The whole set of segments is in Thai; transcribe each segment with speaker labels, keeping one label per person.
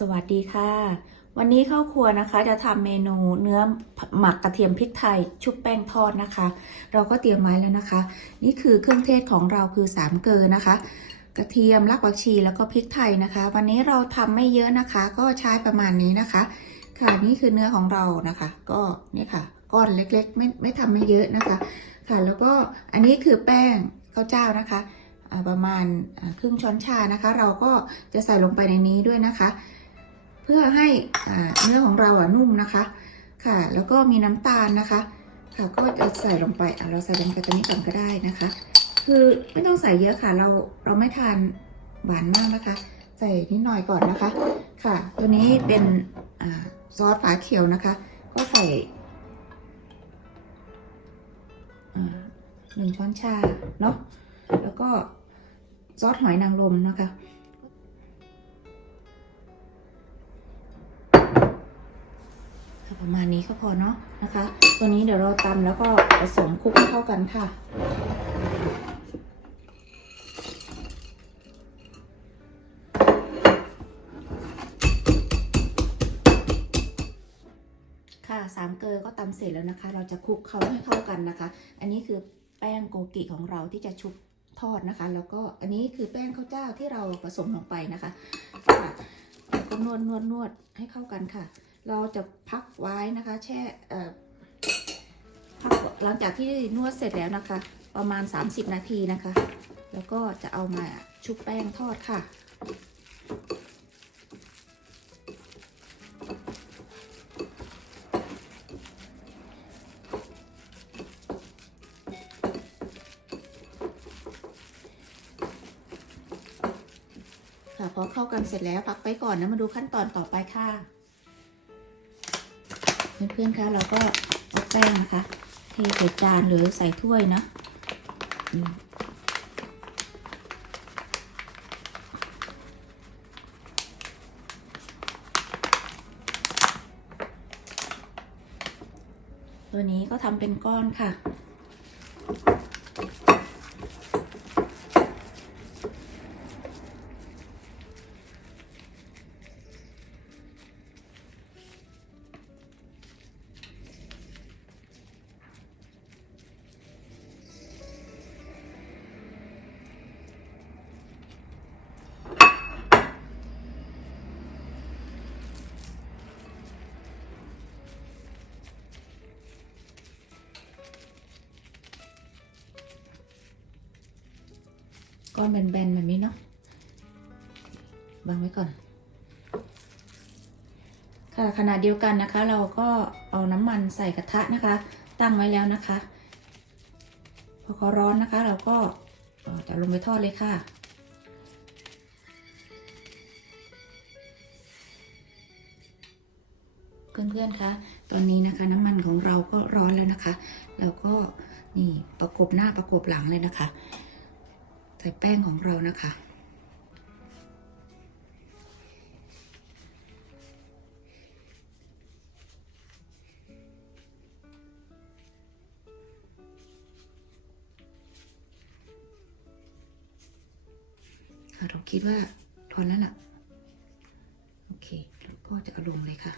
Speaker 1: สวัสดีค่ะ วันนี้เข้าครัวนะคะจะทำเมนูเนื้อหมักกระเทียมพริกไทยชุบแป้งทอดนะคะ เราก็เตรียมไว้แล้วนะคะ นี่คือเครื่องเทศของเราคือสามเกลือนะคะ กระเทียมรากผักชีแล้วก็พริกไทยนะคะ วันนี้เราทำไม่เยอะนะคะ ก็ใช้ประมาณนี้นะคะ ค่ะนี่คือเนื้อของเรานะคะ ก็นี่ค่ะ ก้อนเล็กๆ ไม่ไม่ทำไม่เยอะนะคะ ค่ะแล้วก็อันนี้คือแป้งข้าวเจ้านะคะประมาณครึ่งช้อนชานะคะ เราก็จะใส่ลงไปในนี้ด้วยนะคะ เพื่อให้เนื้อของเราอะนุ่มนะคะ ค่ะ แล้วก็มีน้ำตาลนะคะค่ะก็จะใส่ลงไปอะเราใส่ลงไปตรงนี้ก่อนก็ได้นะคะ คือไม่ต้องใส่เยอะค่ะ เราเราไม่ทานหวานมากนะคะ ใส่นิดหน่อยก่อนนะคะ ค่ะ ตัวนี้เป็นอซอสฝาเขียวนะคะ ก็ใส่หนึ่งช้อนชาเนาะแล้วก็ซอสหอยนางรมนะคะ ประมาณนี้ก็พอเนาะนะคะ ตัวนี้เดี๋ยวเราตำแล้วก็ผสมคลุกให้เข้ากันค่ะค่ะสามเกลือก็ตำเสร็จแล้วนะคะ เราจะคลุกเขาให้เข้ากันนะคะ อันนี้คือแป้งโกกิของเราที่จะชุบทอดนะคะ แล้วก็อันนี้คือแป้งข้าวเจ้าที่เราผสมลงไปนะคะค่ะก็นวดนวดนวดให้เข้ากันค่ะ เราจะพักไว้นะคะแช่เอ่อพักหลังจากที่นวดเสร็จแล้วนะคะ ประมาณ 30 นาทีนะคะ แล้วก็จะเอามาชุบแป้งทอดค่ะค่ะพอเข้ากันเสร็จแล้วพักไปก่อนนะมาดูขั้นตอนต่อไปค่ะ เพื่อนๆคะเราก็เอาแป้งนะคะเทใส่จานหรือใส่ถ้วยนะตัวนี้ก็ทำเป็นก้อนค่ะ ก้อนแบนๆแบบนี้เนาะวางไว้ก่อน ค่ะขณะเดียวกันนะคะ เราก็เอาน้ำมันใส่กระทะนะคะ ตั้งไว้แล้วนะคะ พอเขาร้อนนะคะ เราก็จะลงไปทอดเลยค่ะเพื่อนๆ คะ ตอนนี้นะคะน้ำมันของเราก็ร้อนแล้วนะคะแล้วก็นี่ประกบหน้าประกบหลังเลยนะคะ ส่แป้งของเรานะคะ เราคิดว่าพอแล้วล่ะ โอเคแล้วก็จะเอาลงเลยค่ะ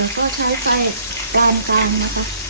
Speaker 1: แล้วก็ใช้ไฟปานกลางนะคะ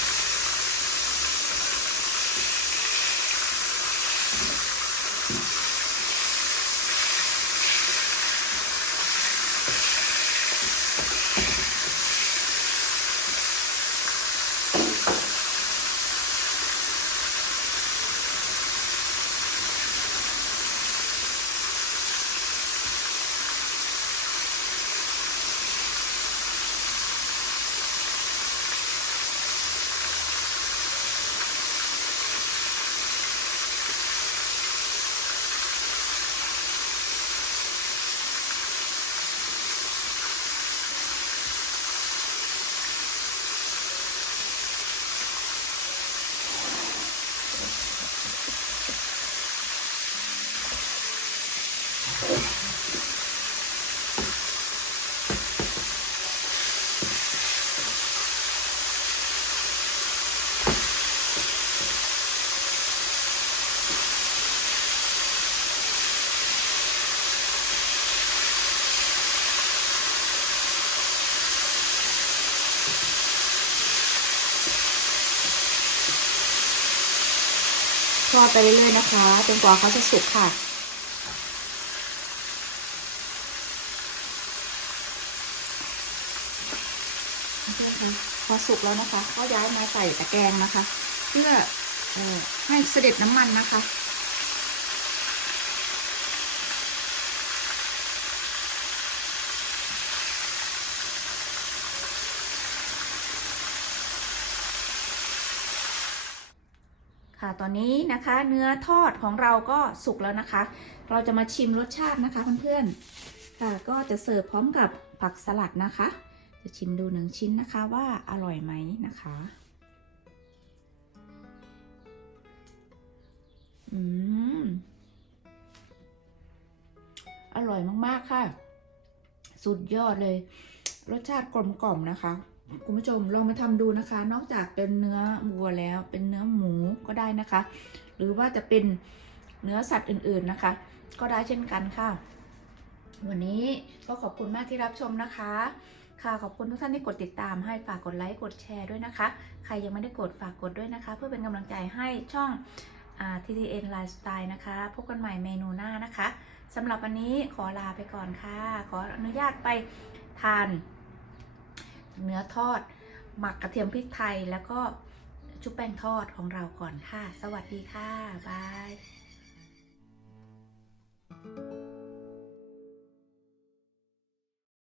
Speaker 1: ทอดไปเรื่อยๆนะคะจนกว่าเขาจะสุกค่ะ คะ พอสุกแล้วนะคะ ก็ย้ายมาใส่ตะแกรงนะคะ เพื่ออให้เสด็จน้ำมันนะคะค่ะตอนนี้นะคะเนื้อทอดของเราก็สุกแล้วนะคะ เราจะมาชิมรสชาตินะคะเพื่อนๆค่ะก็จะเสิร์ฟพร้อมกับผักสลัดนะคะ จะชิมดูหนึ่งชิ้นนะคะว่าอร่อยไหมนะคะ อืม อร่อยมาก ๆ ค่ะ สุดยอดเลย รสชาติกลมกล่อมนะคะ คุณผู้ชมลองมาทำดูนะคะ นอกจากเป็นเนื้อวัวแล้ว เป็นเนื้อหมูก็ได้นะคะ หรือว่าจะเป็นเนื้อสัตว์อื่น ๆนะคะ ก็ได้เช่นกันค่ะ วันนี้ก็ขอบคุณมากที่รับชมนะคะ ค่ะขอบคุณทุกท่านที่กดติดตามให้ฝากกดไลค์กดแชร์ด้วยนะคะ ใครยังไม่ได้กดฝากกดด้วยนะคะ เพื่อเป็นกำลังใจให้ช่อง TTN Lifestyle นะคะ พบกันใหม่เมนูหน้านะคะสำหรับวันนี้ขอลาไปก่อนค่ะ ขออนุญาตไปทาน เนื้อทอด หมักกระเทียมพริกไทยแล้วก็ชุบแป้งทอดของเราก่อนค่ะ สวัสดีค่ะ บาย